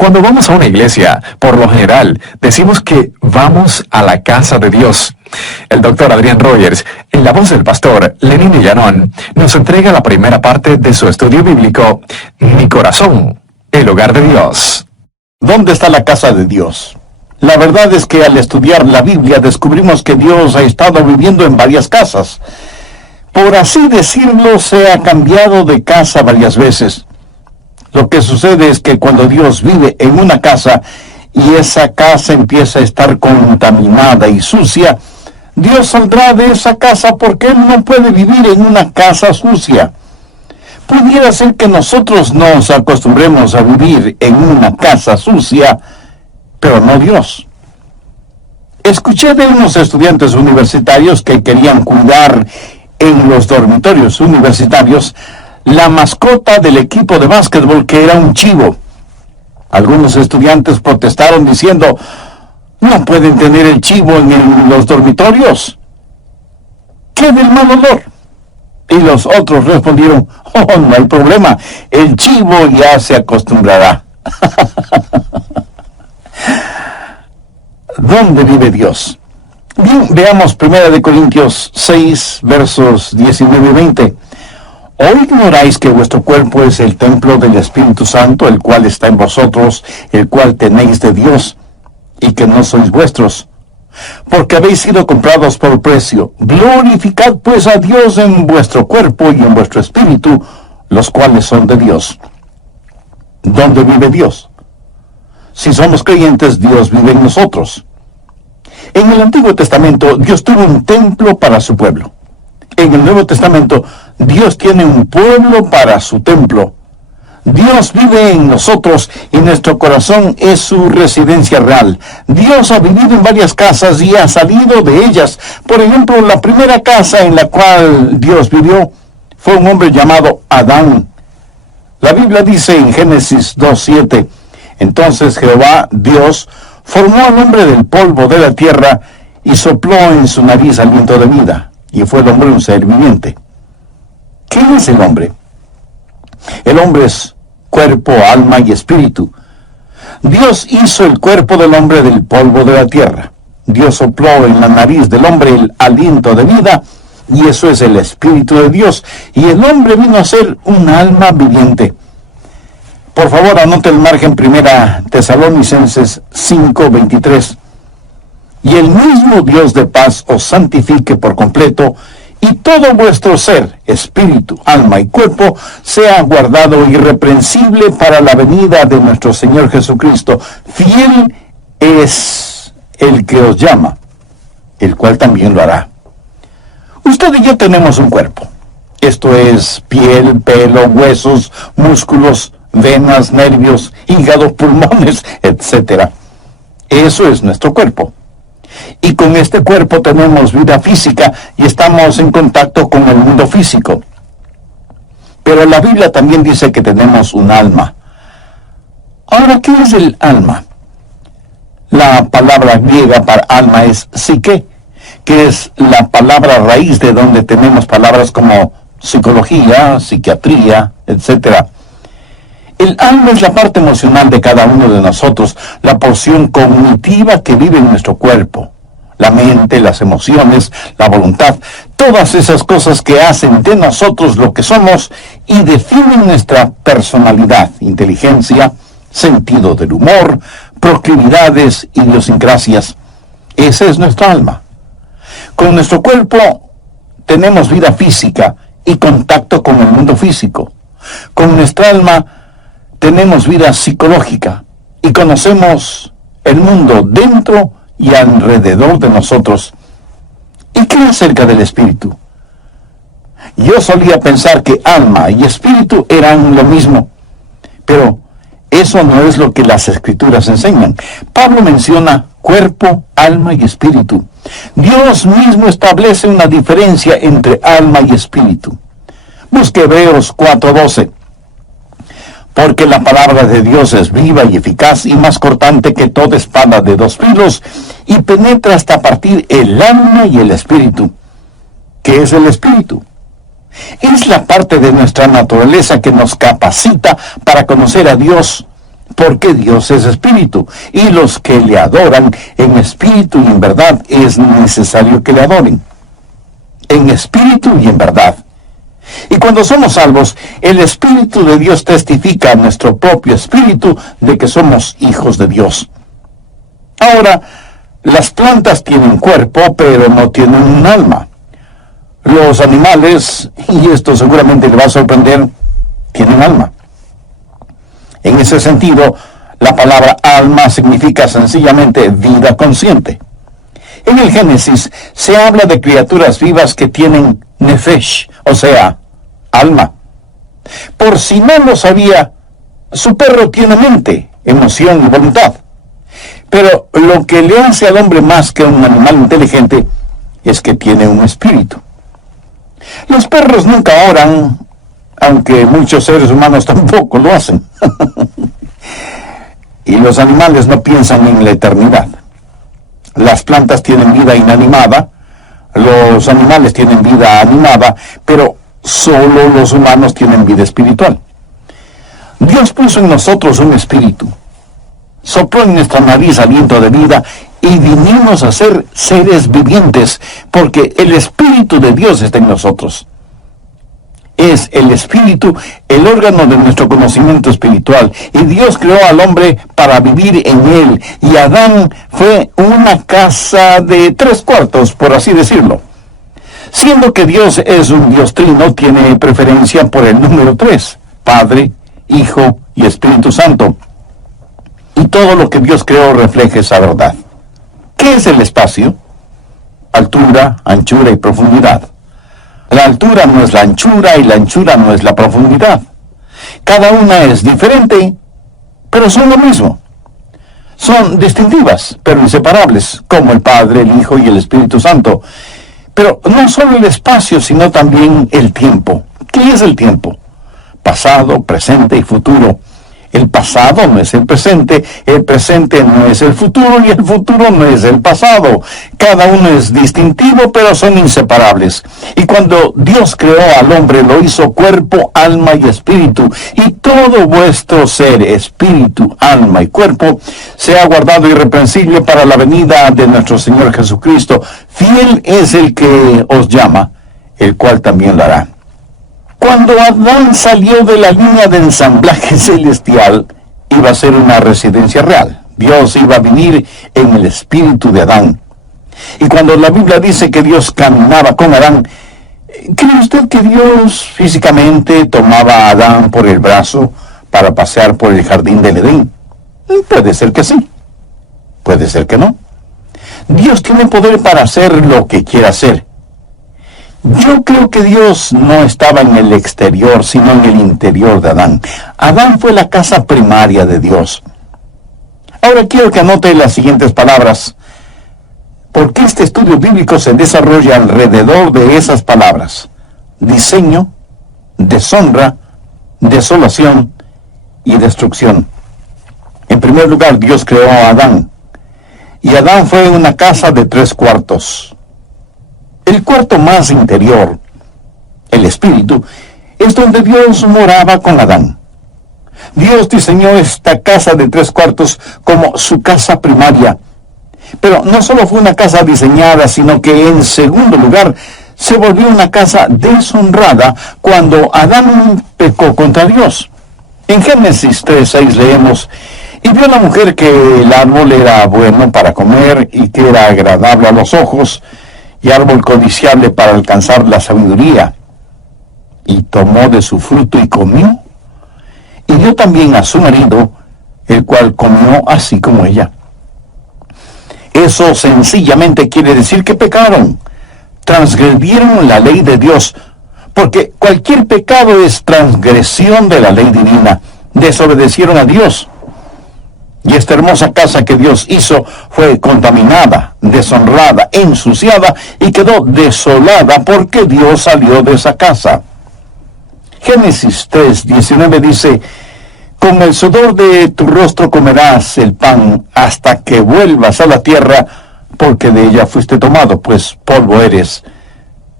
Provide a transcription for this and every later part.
Cuando vamos a una iglesia, por lo general, decimos que vamos a la casa de Dios. El doctor Adrián Rogers, en la voz del pastor Lenín Villanón, nos entrega la primera parte de su estudio bíblico, Mi corazón, el hogar de Dios. ¿Dónde está la casa de Dios? La verdad es que al estudiar la Biblia descubrimos que Dios ha estado viviendo en varias casas. Por así decirlo, se ha cambiado de casa varias veces. Lo que sucede es que cuando Dios vive en una casa y esa casa empieza a estar contaminada y sucia, Dios saldrá de esa casa porque Él no puede vivir en una casa sucia. Pudiera ser que nosotros nos acostumbremos a vivir en una casa sucia, pero no Dios. Escuché de unos estudiantes universitarios que querían cuidar en los dormitorios universitarios la mascota del equipo de básquetbol, que era un chivo. Algunos estudiantes protestaron diciendo: no pueden tener el chivo en los dormitorios. ¿Qué del mal olor? Y los otros respondieron: oh, no hay problema, el chivo ya se acostumbrará. ¿Dónde vive Dios? Bien, veamos 1 Corintios 6, versos 19 y 20. ¿O ignoráis que vuestro cuerpo es el templo del Espíritu Santo, el cual está en vosotros, el cual tenéis de Dios, y que no sois vuestros? Porque habéis sido comprados por precio. Glorificad pues a Dios en vuestro cuerpo y en vuestro espíritu, los cuales son de Dios. ¿Dónde vive Dios? Si somos creyentes, Dios vive en nosotros. En el Antiguo Testamento, Dios tuvo un templo para su pueblo. En el Nuevo Testamento, Dios tiene un pueblo para su templo. Dios vive en nosotros y nuestro corazón es su residencia real. Dios ha vivido en varias casas y ha salido de ellas. Por ejemplo, la primera casa en la cual Dios vivió fue un hombre llamado Adán. La Biblia dice en Génesis 2:7, entonces Jehová, Dios, formó al hombre del polvo de la tierra y sopló en su nariz aliento de vida, y fue el hombre un ser viviente. ¿Qué es el hombre? El hombre es cuerpo, alma y espíritu. Dios hizo el cuerpo del hombre del polvo de la tierra. Dios sopló en la nariz del hombre el aliento de vida, y eso es el Espíritu de Dios. Y el hombre vino a ser un alma viviente. Por favor, anote el margen 1 Tesalonicenses 5:23. Y el mismo Dios de paz os santifique por completo, y todo vuestro ser, espíritu, alma y cuerpo, sea guardado irreprensible para la venida de nuestro Señor Jesucristo. Fiel es el que os llama, el cual también lo hará. Usted y yo tenemos un cuerpo. Esto es piel, pelo, huesos, músculos, venas, nervios, hígado, pulmones, etc. Eso es nuestro cuerpo. Y con este cuerpo tenemos vida física y estamos en contacto con el mundo físico. Pero la Biblia también dice que tenemos un alma. Ahora, ¿qué es el alma? La palabra griega para alma es psique, que es la palabra raíz de donde tenemos palabras como psicología, psiquiatría, etc. El alma es la parte emocional de cada uno de nosotros, la porción cognitiva que vive en nuestro cuerpo. La mente, las emociones, la voluntad, todas esas cosas que hacen de nosotros lo que somos y definen nuestra personalidad, inteligencia, sentido del humor, proclividades, idiosincrasias. Esa es nuestra alma. Con nuestro cuerpo tenemos vida física y contacto con el mundo físico. Con nuestra alma tenemos vida psicológica y conocemos el mundo dentro y alrededor de nosotros. ¿Y qué acerca del espíritu? Yo solía pensar que alma y espíritu eran lo mismo, pero eso no es lo que las Escrituras enseñan. Pablo menciona cuerpo, alma y espíritu. Dios mismo establece una diferencia entre alma y espíritu. Busque Hebreos 4:12. Porque la palabra de Dios es viva y eficaz y más cortante que toda espada de dos filos, y penetra hasta partir el alma y el espíritu. ¿Qué es el espíritu? Es la parte de nuestra naturaleza que nos capacita para conocer a Dios, porque Dios es espíritu, y los que le adoran en espíritu y en verdad es necesario que le adoren. En espíritu y en verdad. Y cuando somos salvos, el Espíritu de Dios testifica a nuestro propio espíritu de que somos hijos de Dios. Ahora, las plantas tienen cuerpo, pero no tienen un alma. Los animales, y esto seguramente le va a sorprender, tienen alma. En ese sentido, la palabra alma significa sencillamente vida consciente. En el Génesis se habla de criaturas vivas que tienen nefesh, o sea, alma. Por si no lo sabía, su perro tiene mente, emoción y voluntad. Pero lo que le hace al hombre más que un animal inteligente es que tiene un espíritu. Los perros nunca oran, aunque muchos seres humanos tampoco lo hacen. Y los animales no piensan en la eternidad. Las plantas tienen vida inanimada, los animales tienen vida animada, pero solo los humanos tienen vida espiritual. Dios puso en nosotros un espíritu, sopló en nuestra nariz aliento de vida y vinimos a ser seres vivientes, porque el Espíritu de Dios está en nosotros. Es el Espíritu el órgano de nuestro conocimiento espiritual, y Dios creó al hombre para vivir en él, y Adán fue una casa de 3/4, por así decirlo. Siendo que Dios es un Dios trino, tiene preferencia por el número 3, Padre, Hijo y Espíritu Santo. Y todo lo que Dios creó refleja esa verdad. ¿Qué es el espacio? Altura, anchura y profundidad. La altura no es la anchura y la anchura no es la profundidad. Cada una es diferente, pero son lo mismo. Son distintivas, pero inseparables, como el Padre, el Hijo y el Espíritu Santo. Pero no solo el espacio, sino también el tiempo. ¿Qué es el tiempo? Pasado, presente y futuro. El pasado no es el presente no es el futuro y el futuro no es el pasado. Cada uno es distintivo, pero son inseparables. Y cuando Dios creó al hombre, lo hizo cuerpo, alma y espíritu. Y todo vuestro ser, espíritu, alma y cuerpo, sea guardado irreprensible para la venida de nuestro Señor Jesucristo. Fiel es el que os llama, el cual también lo hará. Cuando Adán salió de la línea de ensamblaje celestial, iba a ser una residencia real. Dios iba a vivir en el espíritu de Adán. Y cuando la Biblia dice que Dios caminaba con Adán, ¿cree usted que Dios físicamente tomaba a Adán por el brazo para pasear por el jardín del Edén? Puede ser que sí, puede ser que no. Dios tiene poder para hacer lo que quiera hacer. Yo creo que Dios no estaba en el exterior, sino en el interior de Adán. Adán fue la casa primaria de Dios. Ahora quiero que anote las siguientes palabras, porque este estudio bíblico se desarrolla alrededor de esas palabras: diseño, deshonra, desolación y destrucción. En primer lugar, Dios creó a Adán, y Adán fue una casa de 3/4. El cuarto más interior, el espíritu, es donde Dios moraba con Adán. Dios diseñó esta casa de 3/4 como su casa primaria. Pero no solo fue una casa diseñada, sino que en segundo lugar se volvió una casa deshonrada cuando Adán pecó contra Dios. En Génesis 3:6 leemos: y vio la mujer que el árbol era bueno para comer y que era agradable a los ojos, y árbol codiciable para alcanzar la sabiduría. Y tomó de su fruto y comió, y dio también a su marido, el cual comió así como ella. Eso sencillamente quiere decir que pecaron, transgredieron la ley de Dios, porque cualquier pecado es transgresión de la ley divina. Desobedecieron a Dios. Y esta hermosa casa que Dios hizo fue contaminada, deshonrada, ensuciada y quedó desolada porque Dios salió de esa casa. Génesis 3:19 dice: con el sudor de tu rostro comerás el pan hasta que vuelvas a la tierra, porque de ella fuiste tomado, pues polvo eres,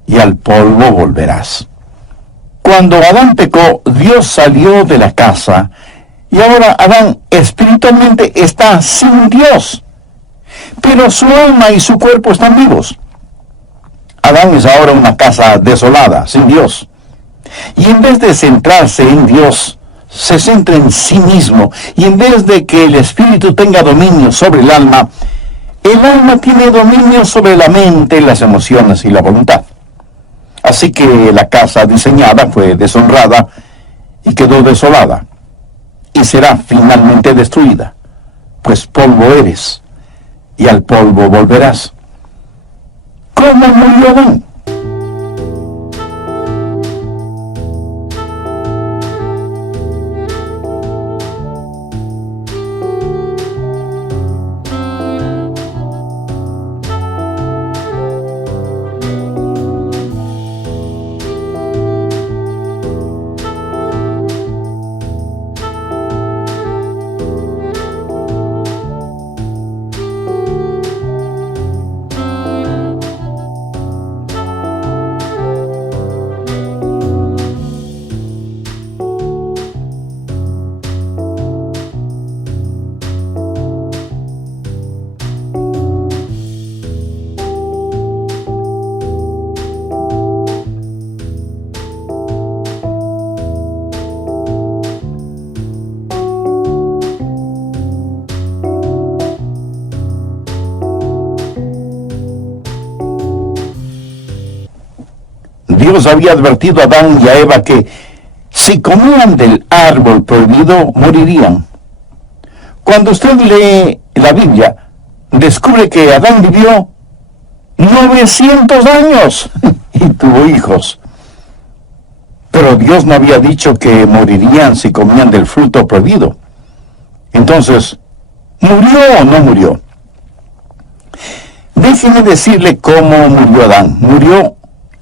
y al polvo volverás. Cuando Adán pecó, Dios salió de la casa Y ahora Adán espiritualmente está sin Dios, pero su alma y su cuerpo están vivos. Adán es ahora una casa desolada, sin Dios. Y en vez de centrarse en Dios, se centra en sí mismo. Y en vez de que el espíritu tenga dominio sobre el alma tiene dominio sobre la mente, las emociones y la voluntad. Así que la casa diseñada fue deshonrada y quedó desolada. Y será finalmente destruida, pues polvo eres, y al polvo volverás. ¿Cómo murió Adán? Dios había advertido a Adán y a Eva que si comían del árbol prohibido, morirían. Cuando usted lee la Biblia, descubre que Adán vivió 900 años y tuvo hijos. Pero Dios no había dicho que morirían si comían del fruto prohibido. Entonces, ¿murió o no murió? Déjeme decirle cómo murió Adán. Murió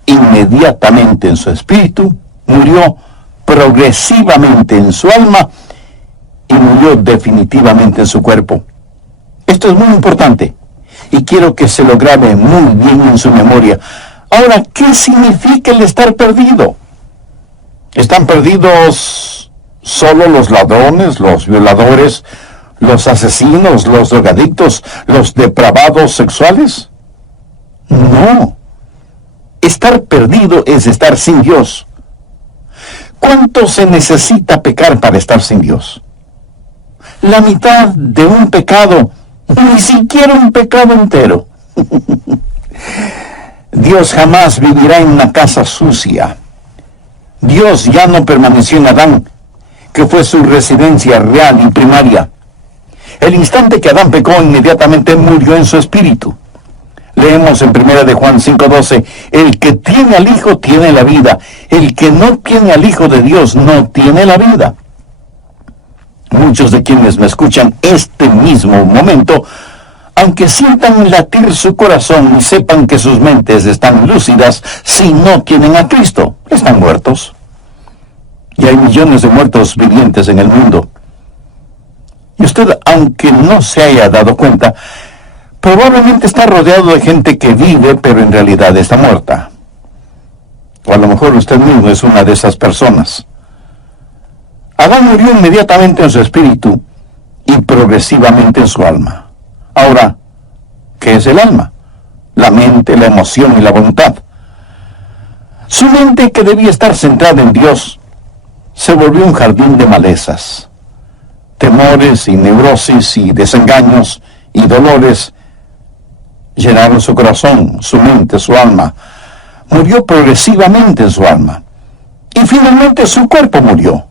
inmediatamente en su espíritu, murió progresivamente en su alma y murió definitivamente en su cuerpo. Esto es muy importante y quiero que se lo grabe muy bien en su memoria. Ahora, ¿qué significa el estar perdido? ¿Están perdidos solo los ladrones, los violadores, los asesinos, los drogadictos, los depravados sexuales? No. Estar perdido es estar sin Dios. ¿Cuánto se necesita pecar para estar sin Dios? La mitad de un pecado, ni siquiera un pecado entero. Dios jamás vivirá en una casa sucia. Dios ya no permaneció en Adán, que fue su residencia real y primaria. El instante que Adán pecó, inmediatamente murió en su espíritu. Leemos en 1 de Juan 5:12, el que tiene al Hijo tiene la vida, el que no tiene al Hijo de Dios no tiene la vida. Muchos de quienes me escuchan este mismo momento, aunque sientan latir su corazón y sepan que sus mentes están lúcidas, si no tienen a Cristo, están muertos. Y hay millones de muertos vivientes en el mundo. Y usted, aunque no se haya dado cuenta, probablemente está rodeado de gente que vive, pero en realidad está muerta. O a lo mejor usted mismo es una de esas personas. Adán murió inmediatamente en su espíritu y progresivamente en su alma. Ahora, ¿qué es el alma? La mente, la emoción y la voluntad. Su mente, que debía estar centrada en Dios, se volvió un jardín de malezas. Temores y neurosis y desengaños y dolores llenaron su corazón, su mente, su alma. Murió progresivamente en su alma. Y finalmente su cuerpo murió.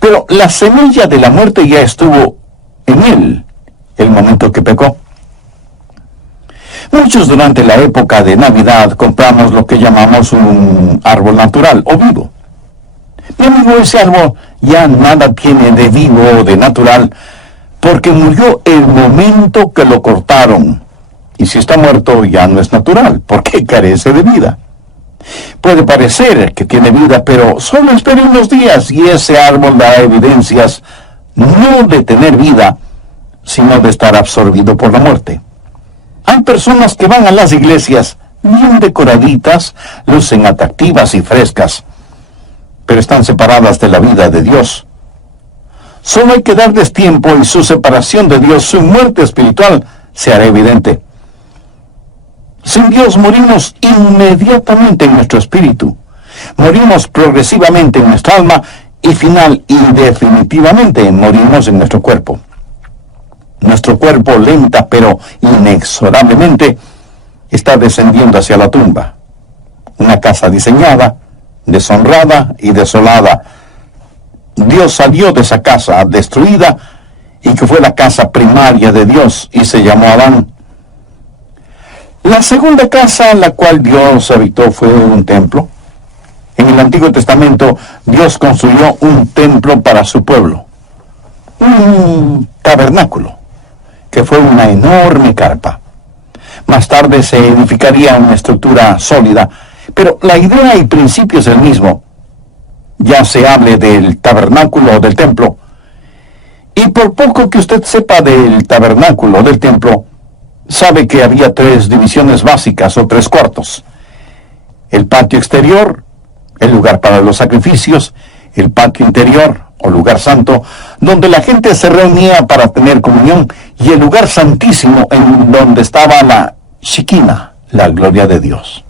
Pero la semilla de la muerte ya estuvo en él, el momento que pecó. Muchos durante la época de Navidad compramos lo que llamamos un árbol natural o vivo. Mi amigo, ese árbol ya nada tiene de vivo o de natural, porque murió el momento que lo cortaron. Y si está muerto ya no es natural, porque carece de vida. Puede parecer que tiene vida, pero solo espere unos días y ese árbol da evidencias no de tener vida, sino de estar absorbido por la muerte. Hay personas que van a las iglesias bien decoraditas, lucen atractivas y frescas, pero están separadas de la vida de Dios. Solo hay que darles tiempo y su separación de Dios, su muerte espiritual, se hará evidente. Sin Dios morimos inmediatamente en nuestro espíritu. Morimos progresivamente en nuestra alma y final y definitivamente morimos en nuestro cuerpo. Nuestro cuerpo lenta pero inexorablemente está descendiendo hacia la tumba. Una casa diseñada, deshonrada y desolada. Dios salió de esa casa destruida y que fue la casa primaria de Dios y se llamó Adán. La segunda casa en la cual Dios habitó fue un templo. En el Antiguo Testamento Dios construyó un templo para su pueblo, un tabernáculo, que fue una enorme carpa. Más tarde se edificaría una estructura sólida, pero la idea y principio es el mismo. Ya se hable del tabernáculo o del templo, y por poco que usted sepa del tabernáculo o del templo, sabe que había 3 divisiones básicas o 3 cuartos. El patio exterior, el lugar para los sacrificios, el patio interior o lugar santo, donde la gente se reunía para tener comunión, y el lugar santísimo en donde estaba la Shekinah, la gloria de Dios.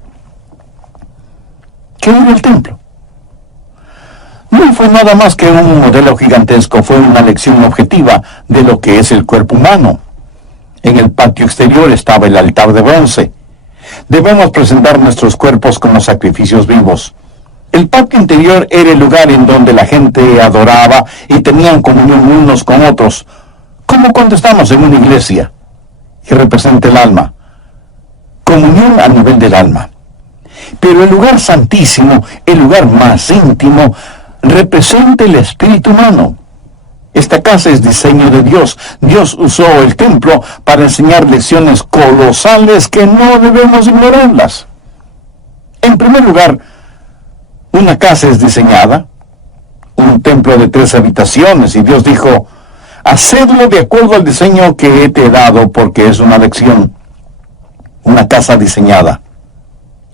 ¿Qué era el templo? No fue nada más que un modelo gigantesco, fue una lección objetiva de lo que es el cuerpo humano. En el patio exterior estaba el altar de bronce. Debemos presentar nuestros cuerpos como sacrificios vivos. El patio interior era el lugar en donde la gente adoraba y tenían comunión unos con otros, como cuando estamos en una iglesia, y representa el alma. Comunión a nivel del alma. Pero el lugar santísimo, el lugar más íntimo, representa el espíritu humano. Esta casa es diseño de Dios. Dios usó el templo para enseñar lecciones colosales que no debemos ignorarlas. En primer lugar, una casa es diseñada, un templo de 3 habitaciones, y Dios dijo, hacedlo de acuerdo al diseño que te he dado, porque es una lección. Una casa diseñada,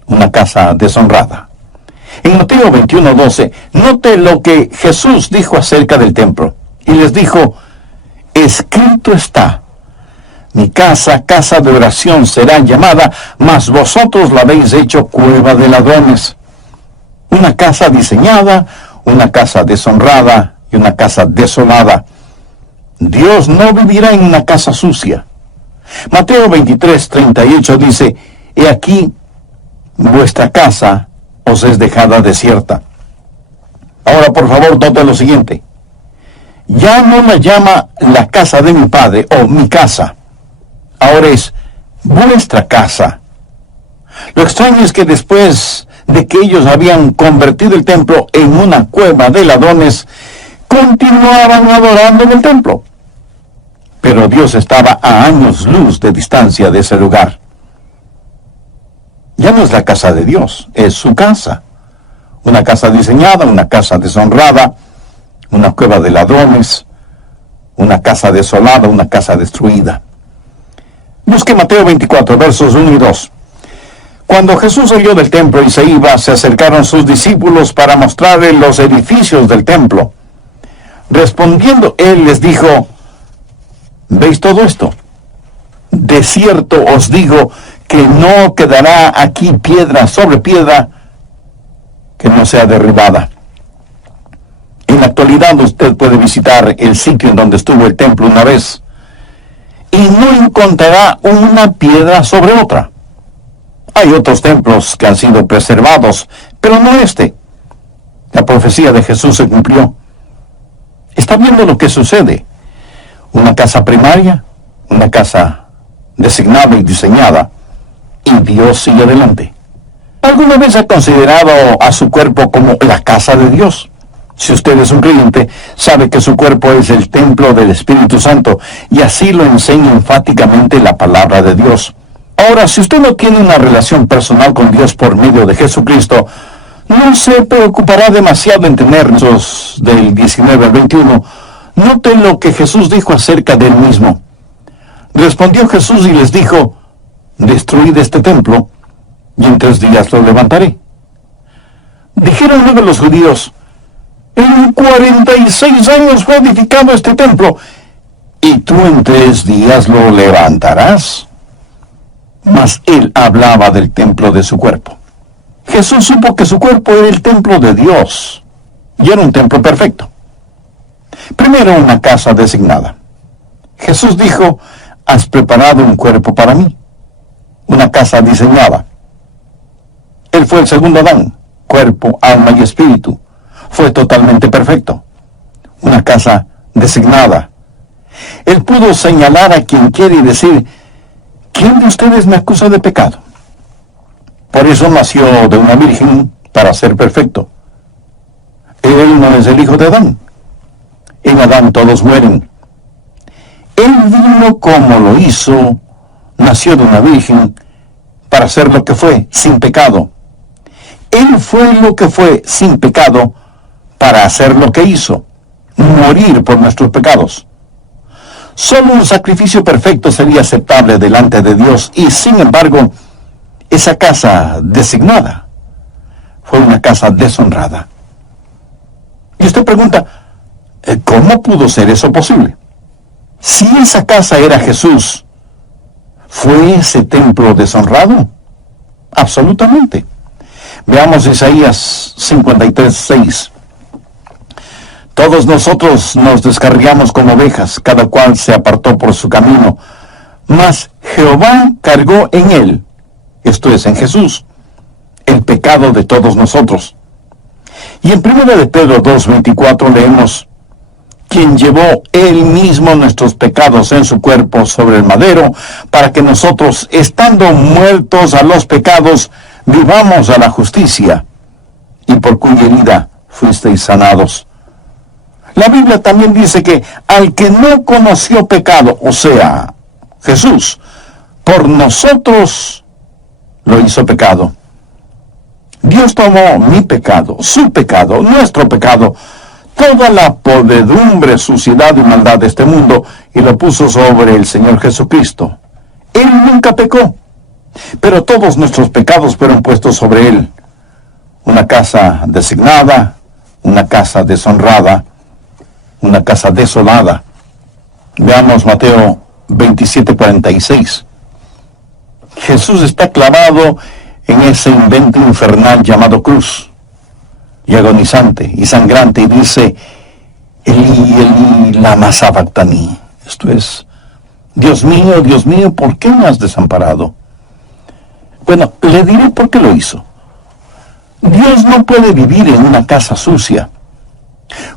una casa deshonrada. En Mateo 21:12, note lo que Jesús dijo acerca del templo. Y les dijo, escrito está, mi casa, casa de oración será llamada, mas vosotros la habéis hecho cueva de ladrones. Una casa diseñada, una casa deshonrada y una casa desolada. Dios no vivirá en una casa sucia. Mateo 23:38 dice, he aquí, vuestra casa os es dejada desierta. Ahora, por favor, note lo siguiente. Ya no la llama la casa de mi padre o mi casa. Ahora es vuestra casa. Lo extraño es que después de que ellos habían convertido el templo en una cueva de ladrones, continuaban adorando en el templo. Pero Dios estaba a años luz de distancia de ese lugar. Ya no es la casa de Dios, es su casa. Una casa diseñada, una casa deshonrada, una cueva de ladrones, una casa desolada, una casa destruida. Busque Mateo 24, versos 1 y 2. Cuando Jesús salió del templo y se iba, se acercaron sus discípulos para mostrarle los edificios del templo. Respondiendo él les dijo, ¿veis todo esto? De cierto os digo que no quedará aquí piedra sobre piedra que no sea derribada. En la actualidad usted puede visitar el sitio en donde estuvo el templo una vez y no encontrará una piedra sobre otra. Hay otros templos que han sido preservados, pero no este. La profecía de Jesús se cumplió. Está viendo lo que sucede. Una casa primaria, una casa designada y diseñada, y Dios sigue adelante. ¿Alguna vez ha considerado a su cuerpo como la casa de Dios? Si usted es un creyente, sabe que su cuerpo es el templo del Espíritu Santo, y así lo enseña enfáticamente la palabra de Dios. Ahora, si usted no tiene una relación personal con Dios por medio de Jesucristo, no se preocupará demasiado en tener esos del 19 al 21. Note lo que Jesús dijo acerca de él mismo. Respondió Jesús y les dijo, destruid este templo, y en 3 días lo levantaré. Dijeron luego los judíos, En 46 años fue edificado este templo, y tú en 3 días lo levantarás. Mas él hablaba del templo de su cuerpo. Jesús supo que su cuerpo era el templo de Dios, y era un templo perfecto. Primero, una casa designada. Jesús dijo: has preparado un cuerpo para mí, una casa diseñada. Él fue el segundo Adán, cuerpo, alma y espíritu. Fue totalmente perfecto. Una casa designada. Él pudo señalar a quien quiere y decir: ¿quién de ustedes me acusa de pecado? Por eso nació de una virgen, para ser perfecto. Él no es el hijo de Adán. En Adán todos mueren. Él vino como lo hizo, nació de una virgen, para ser lo que fue, sin pecado. Él fue lo que fue, sin pecado, para hacer lo que hizo, morir por nuestros pecados. Solo un sacrificio perfecto sería aceptable delante de Dios, y sin embargo, esa casa designada fue una casa deshonrada. Y usted pregunta, ¿cómo pudo ser eso posible? Si esa casa era Jesús, ¿fue ese templo deshonrado? Absolutamente. Veamos Isaías 53:6. Todos nosotros nos descarriamos como ovejas, cada cual se apartó por su camino, mas Jehová cargó en él, esto es, en Jesús, el pecado de todos nosotros. Y en 1 de Pedro 2:24 leemos: quien llevó él mismo nuestros pecados en su cuerpo sobre el madero, para que nosotros, estando muertos a los pecados, vivamos a la justicia, y por cuya herida fuisteis sanados. La Biblia también dice que al que no conoció pecado, o sea, Jesús, por nosotros lo hizo pecado. Dios tomó mi pecado, su pecado, nuestro pecado, toda la podredumbre, suciedad y maldad de este mundo, y lo puso sobre el Señor Jesucristo. Él nunca pecó, pero todos nuestros pecados fueron puestos sobre Él. Una casa designada, una casa deshonrada, una casa desolada. Veamos Mateo 27:46. Jesús está clavado en ese invento infernal llamado cruz, y agonizante y sangrante, y dice: Elí, Elí, lama sabactani. Esto es: Dios mío, ¿por qué me has desamparado? Bueno, le diré por qué lo hizo. Dios no puede vivir en una casa sucia.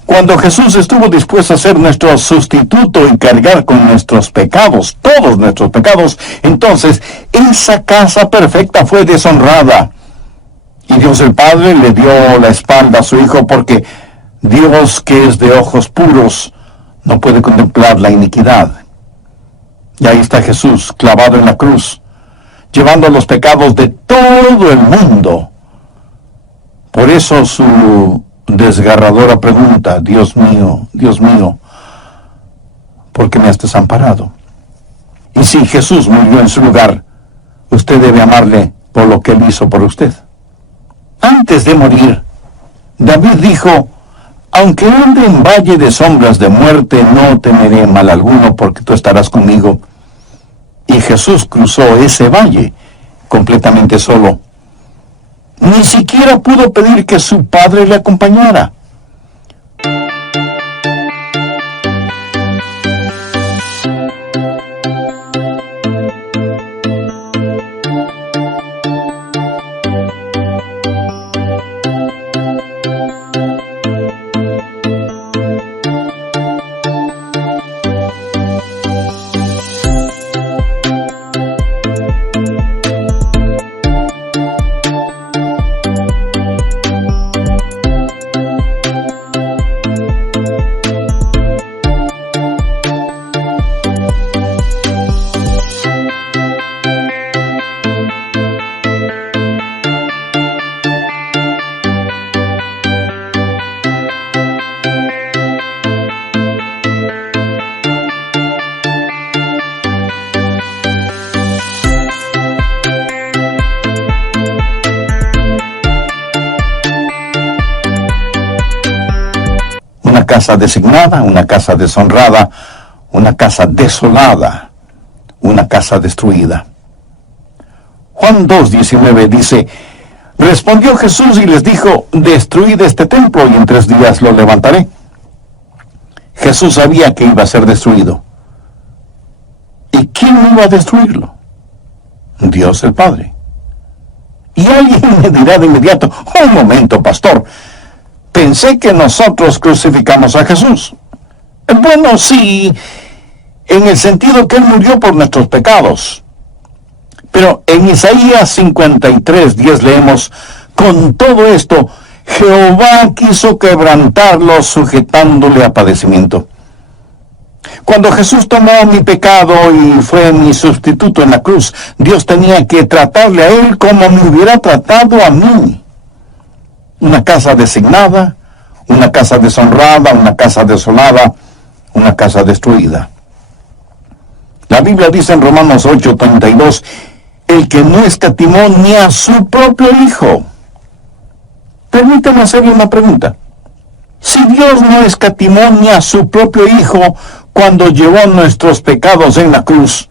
Cuando Jesús estuvo dispuesto a ser nuestro sustituto y cargar con nuestros pecados, todos nuestros pecados, entonces esa casa perfecta fue deshonrada. Y Dios el Padre le dio la espalda a su Hijo, porque Dios, que es de ojos puros, no puede contemplar la iniquidad. Y ahí está Jesús, clavado en la cruz, llevando los pecados de todo el mundo. Por eso su desgarradora pregunta: Dios mío, ¿por qué me has desamparado? Y si Jesús murió en su lugar, usted debe amarle por lo que Él hizo por usted. Antes de morir, David dijo: aunque ande en valle de sombras de muerte, no temeré mal alguno, porque tú estarás conmigo. Y Jesús cruzó ese valle completamente solo. Ni siquiera pudo pedir que su Padre le acompañara. casa designada, una casa deshonrada, una casa desolada, una casa destruida. Juan 2:19 dice: respondió Jesús y les dijo: destruid este templo y en 3 días lo levantaré. Jesús sabía que iba a ser destruido. ¿Y quién iba a destruirlo? Dios el Padre. Y alguien me dirá de inmediato: un momento, pastor, pensé que nosotros crucificamos a Jesús. Bueno, sí, en el sentido que Él murió por nuestros pecados. Pero en Isaías 53:10 leemos: con todo esto, Jehová quiso quebrantarlo, sujetándole a padecimiento. Cuando Jesús tomó mi pecado y fue mi sustituto en la cruz, Dios tenía que tratarle a Él como me hubiera tratado a mí. Una casa designada, una casa deshonrada, una casa desolada, una casa destruida. La Biblia dice en Romanos 8:32, el que no escatimó ni a su propio Hijo. Permítame hacerle una pregunta. Si Dios no escatimó ni a su propio Hijo cuando llevó nuestros pecados en la cruz,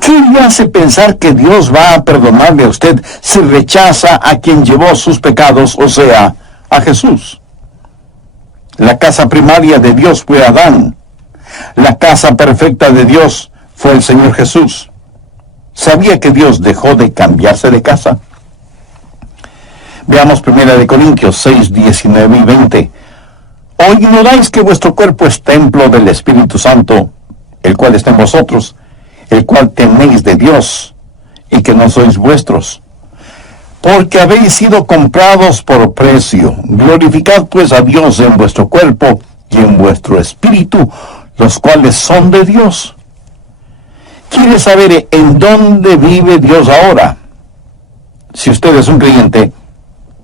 ¿qué le hace pensar que Dios va a perdonarle a usted si rechaza a quien llevó sus pecados, o sea, a Jesús? La casa primaria de Dios fue Adán. La casa perfecta de Dios fue el Señor Jesús. ¿Sabía que Dios dejó de cambiarse de casa? Veamos 1 Corintios 6, 19 y 20. ¿O ignoráis que vuestro cuerpo es templo del Espíritu Santo, el cual está en vosotros, el cual tenéis de Dios, y que no sois vuestros? Porque habéis sido comprados por precio. Glorificad pues a Dios en vuestro cuerpo y en vuestro espíritu, los cuales son de Dios. ¿Quiere saber en dónde vive Dios ahora? Si usted es un creyente,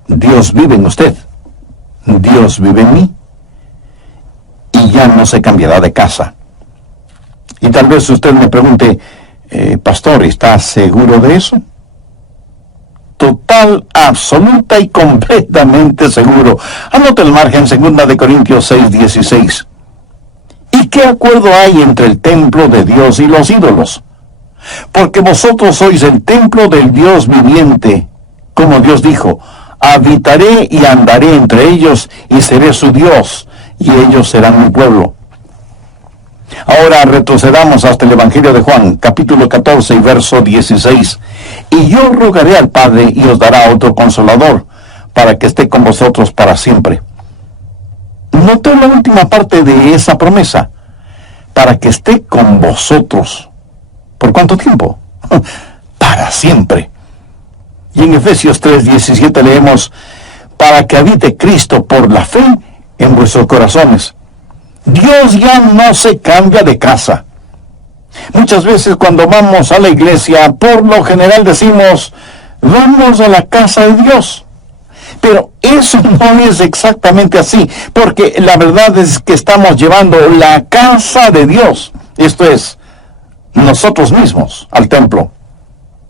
Dios vive en usted. Dios vive en mí. Y ya no se cambiará de casa. Y tal vez usted me pregunte, pastor, ¿está seguro de eso? Total, absoluta y completamente seguro. Anote el margen, 2 Corintios 6, 16. ¿Y qué acuerdo hay entre el templo de Dios y los ídolos? Porque vosotros sois el templo del Dios viviente. Como Dios dijo: habitaré y andaré entre ellos, y seré su Dios, y ellos serán mi pueblo. Ahora retrocedamos hasta el Evangelio de Juan, capítulo 14 y verso 16. Y yo rogaré al Padre, y os dará otro Consolador, para que esté con vosotros para siempre. Noté la última parte de esa promesa: para que esté con vosotros. ¿Por cuánto tiempo? Para siempre. Y en Efesios 3:17 leemos: para que habite Cristo por la fe en vuestros corazones. Dios ya no se cambia de casa. Muchas veces cuando vamos a la iglesia, por lo general decimos: vamos a la casa de Dios. Pero eso no es exactamente así, porque la verdad es que estamos llevando la casa de Dios, esto es, nosotros mismos, al templo.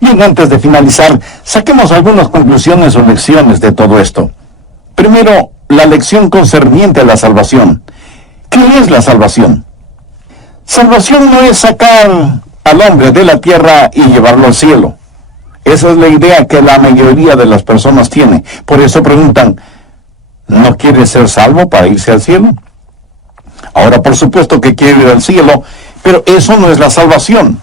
Bien, antes de finalizar, saquemos algunas conclusiones o lecciones de todo esto. Primero, la lección concerniente a la salvación. ¿Qué es la salvación? Salvación no es sacar al hombre de la tierra y llevarlo al cielo. Esa es la idea que la mayoría de las personas tiene. Por eso preguntan: ¿no quiere ser salvo para irse al cielo? Ahora, por supuesto que quiere ir al cielo, pero eso no es la salvación.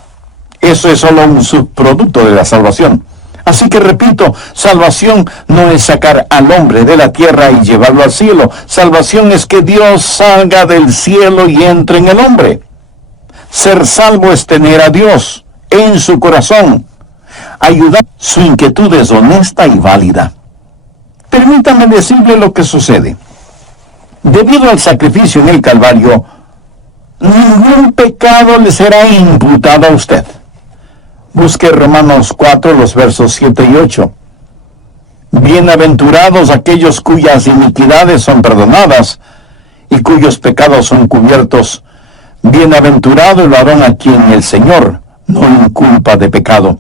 Eso es solo un subproducto de la salvación. Así que repito, salvación no es sacar al hombre de la tierra y llevarlo al cielo. Salvación es que Dios salga del cielo y entre en el hombre. Ser salvo es tener a Dios en su corazón. Ayudar. Su inquietud es honesta y válida. Permítame decirle lo que sucede. Debido al sacrificio en el Calvario, ningún pecado le será imputado a usted. Busque Romanos 4, los versos 7 y 8. Bienaventurados aquellos cuyas iniquidades son perdonadas y cuyos pecados son cubiertos. Bienaventurado el varón a quien el Señor no inculpa de pecado.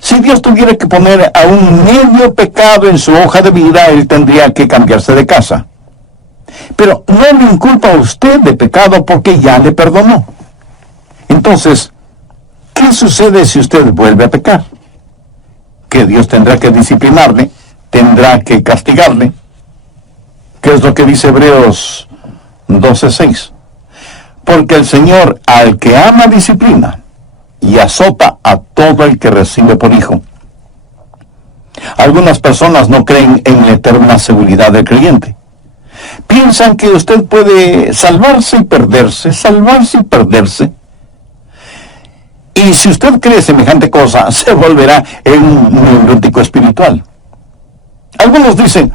Si Dios tuviera que poner a un medio pecado en su hoja de vida, él tendría que cambiarse de casa. Pero no le inculpa a usted de pecado porque ya le perdonó. Entonces, ¿qué sucede si usted vuelve a pecar? Que Dios tendrá que disciplinarle, tendrá que castigarle. ¿Qué es lo que dice Hebreos 12:6? Porque el Señor al que ama disciplina y azota a todo el que recibe por hijo. Algunas personas no creen en la eterna seguridad del creyente. Piensan que usted puede salvarse y perderse, salvarse y perderse. Y si usted cree semejante cosa, se volverá en un neurótico espiritual. Algunos dicen,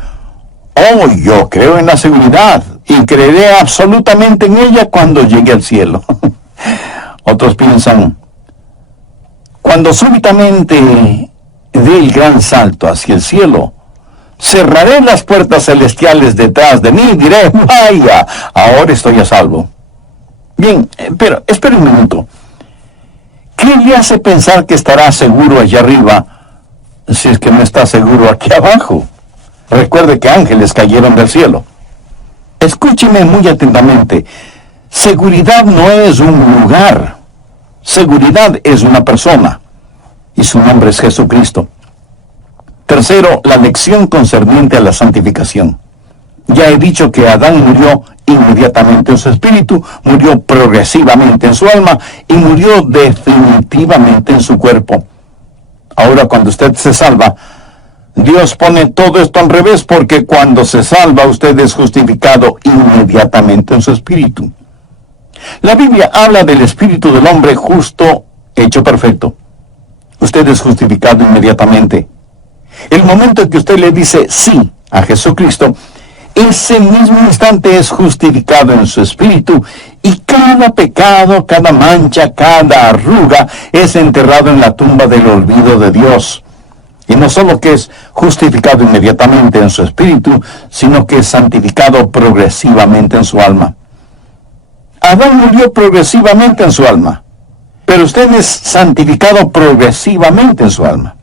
oh, yo creo en la seguridad y creeré absolutamente en ella cuando llegue al cielo. Otros piensan, cuando súbitamente dé el gran salto hacia el cielo, cerraré las puertas celestiales detrás de mí y diré, vaya, ahora estoy a salvo. Bien, pero espere un minuto. ¿Qué le hace pensar que estará seguro allá arriba si es que no está seguro aquí abajo? Recuerde que ángeles cayeron del cielo. Escúcheme muy atentamente. Seguridad no es un lugar. Seguridad es una persona. Y su nombre es Jesucristo. Tercero, la lección concerniente a la santificación. Ya he dicho que Adán murió inmediatamente en su espíritu, murió progresivamente en su alma y murió definitivamente en su cuerpo. Ahora, cuando usted se salva, Dios pone todo esto al revés, porque cuando se salva usted es justificado inmediatamente en su espíritu. La Biblia habla del espíritu del hombre justo, hecho perfecto. Usted es justificado inmediatamente. El momento en que usted le dice sí a Jesucristo, ese mismo instante es justificado en su espíritu y cada pecado, cada mancha, cada arruga es enterrado en la tumba del olvido de Dios. Y no solo que es justificado inmediatamente en su espíritu, sino que es santificado progresivamente en su alma. Adán murió progresivamente en su alma, pero usted es santificado progresivamente en su alma.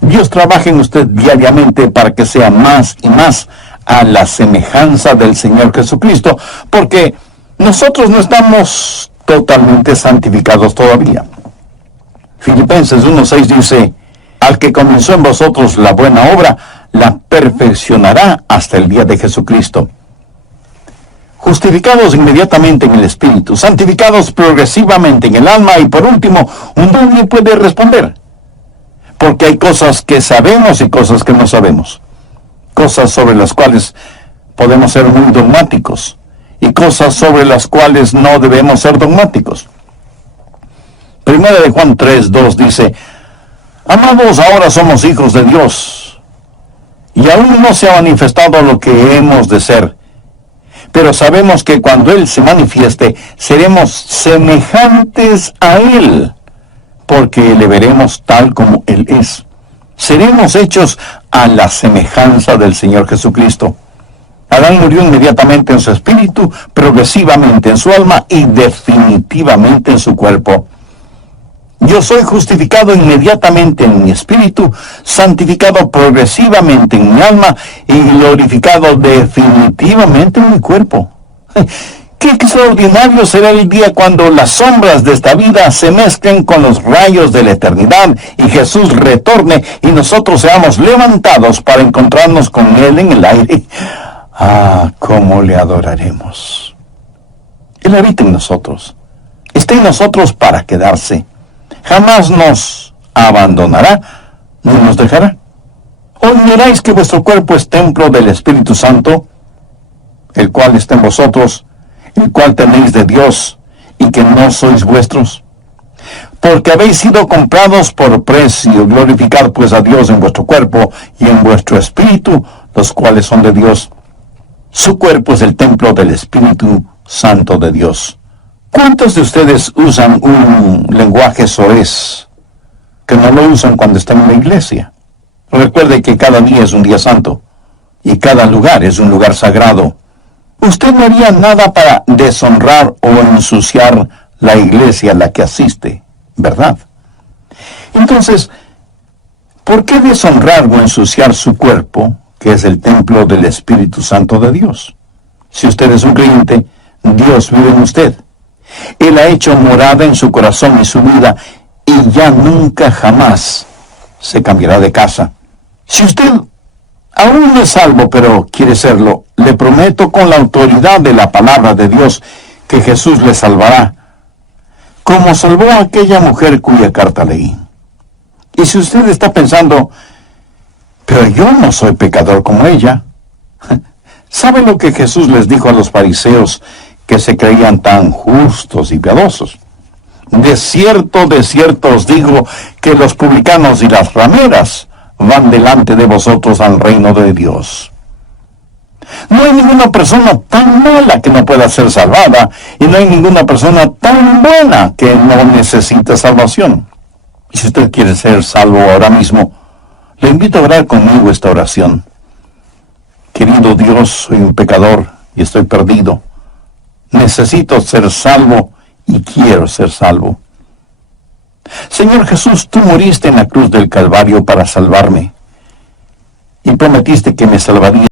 Dios trabaja en usted diariamente para que sea más y más a la semejanza del Señor Jesucristo, porque nosotros no estamos totalmente santificados todavía. Filipenses 1:6 dice, al que comenzó en vosotros la buena obra, la perfeccionará hasta el día de Jesucristo. Justificados inmediatamente en el Espíritu, santificados progresivamente en el alma, y por último, nadie puede responder. Porque hay cosas que sabemos y cosas que no sabemos. Cosas sobre las cuales podemos ser muy dogmáticos y cosas sobre las cuales no debemos ser dogmáticos. Primera de Juan 3:2 dice, amados, ahora somos hijos de Dios, y aún no se ha manifestado lo que hemos de ser. Pero sabemos que cuando Él se manifieste, seremos semejantes a Él, porque le veremos tal como Él es. Seremos hechos a la semejanza del Señor Jesucristo. Adán murió inmediatamente en su espíritu, progresivamente en su alma y definitivamente en su cuerpo. Yo soy justificado inmediatamente en mi espíritu, santificado progresivamente en mi alma y glorificado definitivamente en mi cuerpo. ¡Qué extraordinario será el día cuando las sombras de esta vida se mezclen con los rayos de la eternidad y Jesús retorne y nosotros seamos levantados para encontrarnos con Él en el aire! ¡Ah, cómo le adoraremos! Él habita en nosotros. Está en nosotros para quedarse. Jamás nos abandonará ni nos dejará. ¿O ignoráis que vuestro cuerpo es templo del Espíritu Santo, el cual está en vosotros, el cual tenéis de Dios, y que no sois vuestros? Porque habéis sido comprados por precio. Glorificad pues a Dios en vuestro cuerpo y en vuestro espíritu, los cuales son de Dios. Su cuerpo es el templo del Espíritu Santo de Dios. ¿Cuántos de ustedes usan un lenguaje soez que no lo usan cuando están en la iglesia? Recuerde que cada día es un día santo y cada lugar es un lugar sagrado. Usted no haría nada para deshonrar o ensuciar la iglesia a la que asiste, ¿verdad? Entonces, ¿por qué deshonrar o ensuciar su cuerpo, que es el templo del Espíritu Santo de Dios? Si usted es un creyente, Dios vive en usted. Él ha hecho morada en su corazón y su vida, y ya nunca jamás se cambiará de casa. Si usted aún no es salvo, pero quiere serlo, le prometo con la autoridad de la palabra de Dios que Jesús le salvará, como salvó a aquella mujer cuya carta leí. Y si usted está pensando, pero yo no soy pecador como ella, ¿sabe lo que Jesús les dijo a los fariseos que se creían tan justos y piadosos? De cierto os digo que los publicanos y las rameras van delante de vosotros al reino de Dios. No hay ninguna persona tan mala que no pueda ser salvada, y no hay ninguna persona tan buena que no necesite salvación. Y si usted quiere ser salvo ahora mismo, le invito a orar conmigo esta oración. Querido Dios, soy un pecador y estoy perdido. Necesito ser salvo y quiero ser salvo. Señor Jesús, tú moriste en la cruz del Calvario para salvarme y prometiste que me salvarías